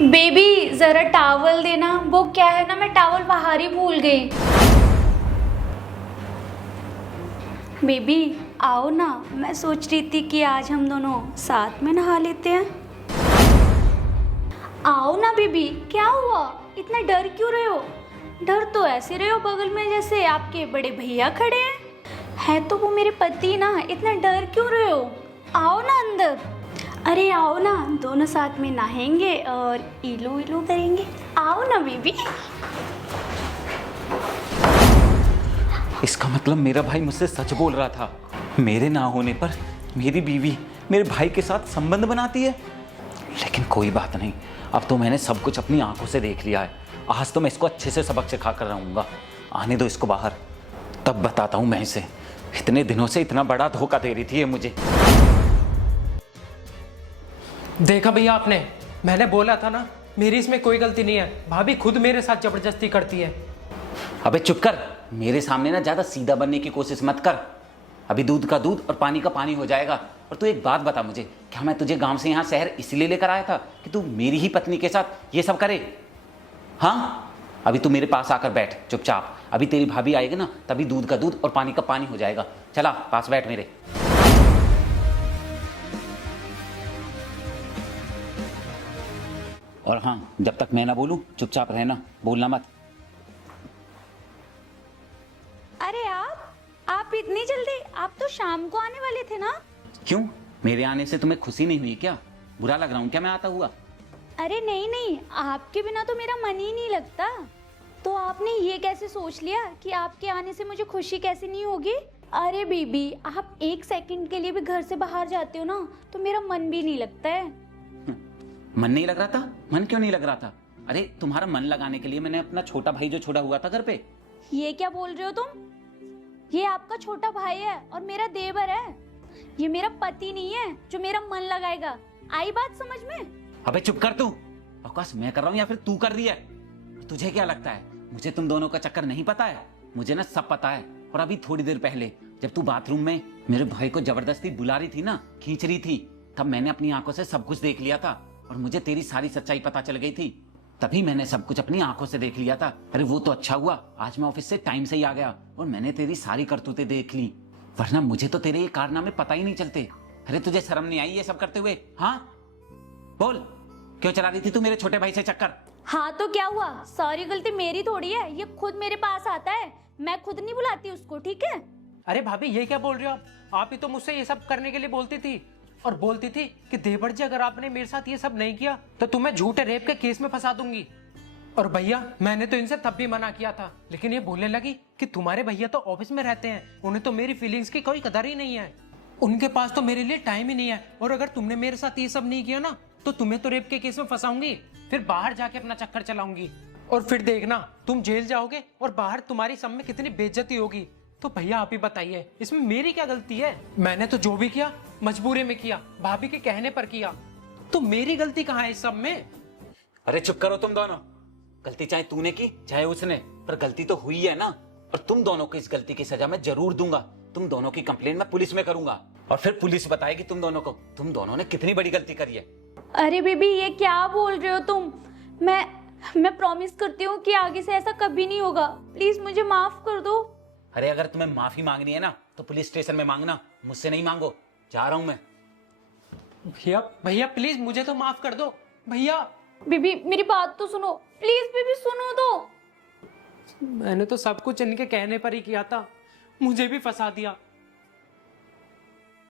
Baby जरा towel देना। वो क्या है ना, मैं टॉवल बाहर ही भूल गई। बेबी आओ ना, मैं सोच रही थी कि आज हम दोनों साथ में नहा लेते हैं। आओ ना बेबी, क्या हुआ, इतना डर क्यों रहे हो? डर तो ऐसे रहे हो बगल में जैसे आपके बड़े भैया खड़े हैं। है तो वो मेरे पति ना, इतना डर क्यों रहे हो? आओ ना अंदर। अरे आओ ना, दोनों साथ में नहाएंगे और इलू इलू करेंगे। आओ ना बेबी। इसका मतलब मेरा भाई मुझसे सच बोल रहा था। मेरे ना होने पर मेरी बीवी मेरे भाई के साथ संबंध बनाती है। लेकिन कोई बात नहीं, अब तो मैंने सब कुछ अपनी आंखों से देख लिया है। आज तो मैं इसको अच्छे से सबक सिखा कर रहूंगा। आने दो इसको बाहर, तब बताता हूं मैं इसे। इतने दिनों से इतना बड़ा धोखा दे रही थी ये मुझे। देखा भैया आपने, मैंने बोला था ना, मेरी इसमें कोई गलती नहीं है। भाभी खुद मेरे साथ जबरदस्ती करती है। अबे चुप कर, मेरे सामने ना ज्यादा सीधा बनने की कोशिश मत कर। अभी दूध का दूध और पानी का पानी हो जाएगा। और तू एक बात बता मुझे, क्या मैं तुझे गांव से यहाँ शहर इसलिए लेकर आया था कि तू मेरी ही पत्नी के साथ ये सब करे? हाँ, अभी तू मेरे पास आकर बैठ चुपचाप। अभी तेरी भाभी आएगी ना, तभी दूध का दूध और पानी का पानी हो जाएगा। चला पास बैठ मेरे। और हाँ, जब तक मैं ना बोलूं चुपचाप रहना, बोलना मत। अरे आप इतनी जल्दी? आप तो शाम को आने वाले थे ना? क्यों, मेरे आने से तुम्हें खुशी नहीं हुई क्या? बुरा लग रहा हूं क्या मैं आता हुआ? अरे नहीं नहीं, आपके बिना तो मेरा मन ही नहीं लगता। तो आपने ये कैसे सोच लिया कि आपके आने से मुझे खुशी कैसे नहीं होगी? अरे बेबी, आप एक सेकंड के लिए भी घर से बाहर जाते हो ना, तो मेरा मन भी नहीं लगता है। मन नहीं लग रहा था? मन क्यों नहीं लग रहा था? अरे तुम्हारा मन लगाने के लिए मैंने अपना छोटा भाई जो छोड़ा हुआ था घर पे। ये क्या बोल रहे हो तुम? ये आपका छोटा भाई है और मेरा देवर है। ये मेरा पति नहीं है जो मेरा मन लगाएगा। आई बात समझ में? अबे चुप कर तू। बकवास मैं कर रहा हूँ या फिर तू कर रही है? तुझे क्या लगता है मुझे तुम दोनों का चक्कर नहीं पता है? मुझे ना सब पता है। और अभी थोड़ी देर पहले जब तू बाथरूम में मेरे भाई को जबरदस्ती बुला रही थी ना, खींच रही थी, तब मैंने अपनी आंखों से सब कुछ देख लिया था और मुझे तेरी सारी सच्चाई पता चल गई थी। तभी मैंने सब कुछ अपनी आंखों से देख लिया था। अरे वो तो अच्छा हुआ आज मैं ऑफिस से टाइम से ही आ गया और मैंने तेरी सारी करतूतें देख ली, वरना मुझे तो तेरे ये कारनामे पता ही नहीं चलते। अरे तुझे शर्म नहीं आई ये सब करते हुए? हाँ बोल, क्यों चला रही थी तू मेरे छोटे भाई से चक्कर? हाँ तो क्या हुआ, सारी गलती मेरी थोड़ी है। ये खुद मेरे पास आता है, मैं खुद नहीं बुलाती उसको, ठीक है? अरे भाभी ये क्या बोल रहे हो आप ही तो मुझसे ये सब करने के लिए बोलती थी और बोलती थी कि देवर जी अगर आपने मेरे साथ ये सब नहीं किया तो तुम्हें झूठे रेप के केस में फंसा दूंगी। और भैया मैंने तो इनसे तब भी मना किया था, लेकिन ये बोलने लगी कि तुम्हारे भैया तो ऑफिस में रहते हैं, उन्हें तो मेरी फीलिंग्स की कोई कदर ही नहीं है, उनके पास तो मेरे लिए टाइम ही नहीं है, और अगर तुमने मेरे साथ ये सब नहीं किया ना तो तुम्हें तो रेप के केस में फंसाऊंगी, फिर बाहर जाके अपना चक्कर चलाऊंगी और फिर देखना तुम जेल जाओगे और बाहर तुम्हारी सब में कितनी बेइज्जती होगी। तो भैया आप ही बताइए इसमें मेरी क्या गलती है? मैंने तो जो भी किया मजबूरी में किया, भाभी के कहने पर किया, तो मेरी गलती कहाँ है इस सब में? अरे चुप करो तुम दोनों। गलती चाहे तूने की चाहे उसने, पर गलती तो हुई है ना, और तुम दोनों को इस गलती की सजा मैं जरूर दूंगा। तुम दोनों की कंप्लेंट मैं पुलिस में करूंगा और फिर पुलिस बताएगी तुम दोनों को तुम दोनों ने कितनी बड़ी गलती करी है। अरे बेबी ये क्या बोल रहे हो तुम? मैं प्रॉमिस करती हूँ कि आगे से ऐसा कभी नहीं होगा। प्लीज मुझे माफ कर दो। अरे अगर तुम्हें माफी मांगनी है ना तो पुलिस स्टेशन में मांगना, मुझसे नहीं मांगो। जा रहा हूं मैं। भैया भैया प्लीज मुझे तो माफ कर दो भैया। बेबी मेरी बात तो सुनो, प्लीज बेबी सुनो तो। मैंने तो सब कुछ इनके कहने पर ही किया था, मुझे भी फंसा दिया।